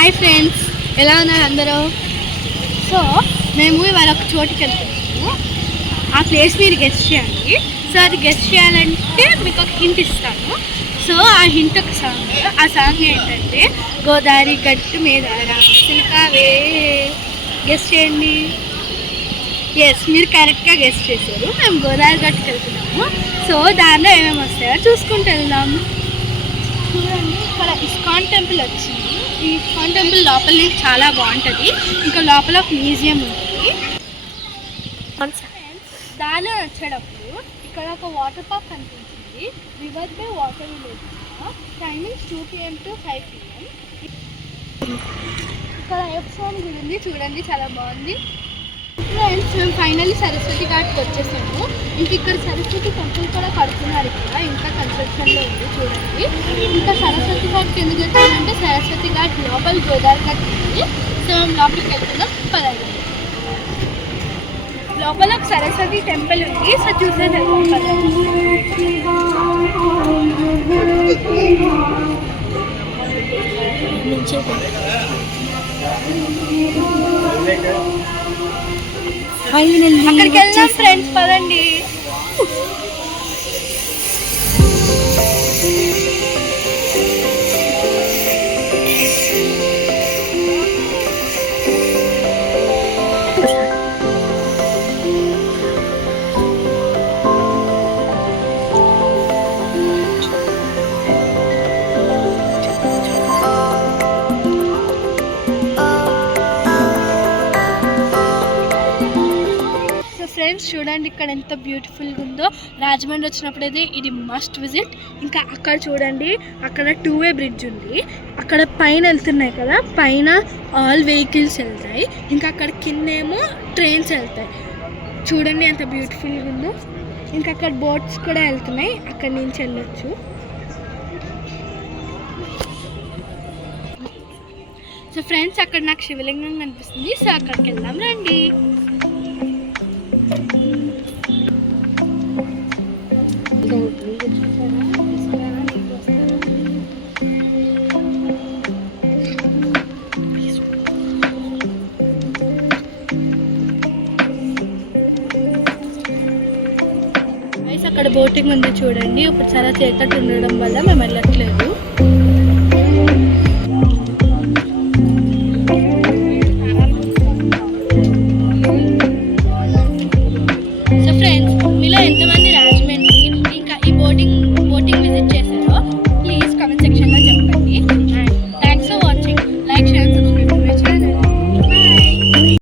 Hi friends, ఎలా ఉన్నారు అందరూ? సో మేము ఇవాళ ఒక చోటుకి వెళ్తున్నాము. ఆ ప్లేస్ మీరు గెస్ట్ చేయాలి. సో అది గెస్ట్ చేయాలంటే మీకు ఒక హింట్ ఇస్తాను. సో ఆ హింట్ ఒక సాంగ్. ఆ సాంగ్ ఏంటంటే గోదావరి గట్టు మీద సిల్కావే. గెస్ట్ చేయండి. ఎస్, మీరు కరెక్ట్గా గెస్ట్ చేశారు. మేము గోదావరి గట్టుకు వెళ్తున్నాము. సో దాంట్లో ఏమేమి వస్తాయో చూసుకుంటూ వెళ్దాము. చూడండి, ఇక్కడ ఇస్కాన్ టెంపుల్ వచ్చింది. ఈ ఇస్కాన్ టెంపుల్ లోపల నుంచి చాలా బాగుంటుంది. ఇంకా లోపల ఒక మ్యూజియం ఉంటుంది. దానిలో వచ్చేటప్పుడు ఇక్కడ ఒక వాటర్ పార్క్ కనిపించింది. River by water village. Timings 2 PM to 5 PM. ఇక్కడ ఎప్సోన్ గుడి ఉంది, చూడండి చాలా బాగుంది. ఫ్రెండ్స్, మేము ఫైనల్లీ సరస్వతి ఘాట్కి వచ్చేసాము. ఇంక ఇక్కడ సరస్వతి టెంపుల్ కూడా కడుతున్నారు. ఇక్కడ ఇంకా కన్స్ట్రక్షన్లో ఉంది, చూడండి. ఇంకా సరస్వతి ఘాట్కి ఎందుకు వచ్చామంటే సరస్వతి ఘాట్ లోపల గోదావరి ఘాట్ ఉంది. సో మేము లోపలికి వెళ్తున్నాం. పదండి. లోపల ఒక సరస్వతి టెంపుల్ ఉంది. సో చూసేది అక్కడికి వెళ్దాం ఫ్రెండ్స్, పదండి. ఫ్రెండ్స్ చూడండి ఇక్కడ ఎంత బ్యూటిఫుల్గా ఉందో. రాజమండ్రి వచ్చినప్పుడైతే ఇది మస్ట్ విజిట్. ఇంకా అక్కడ చూడండి, అక్కడ 2-way బ్రిడ్జ్ ఉంది. అక్కడ పైన వెళ్తున్నాయి కదా, పైన ఆల్ వెహికల్స్ వెళ్తాయి. ఇంకా అక్కడ కిందేమో ట్రైన్స్ వెళ్తాయి. చూడండి ఎంత బ్యూటిఫుల్గా ఉందో. ఇంకా అక్కడ బోట్స్ కూడా వెళ్తున్నాయి, అక్కడి నుంచి వెళ్ళొచ్చు. సో ఫ్రెండ్స్, అక్కడ నాకు శివలింగం కనిపిస్తుంది. సో అక్కడికి వెళ్దాం రండి. అక్కడ బోటింగ్ ఉంది చూడండి. ఇప్పుడు చాలా చీకటి ఉండడం వల్ల మేము వెళ్ళట్లేదు.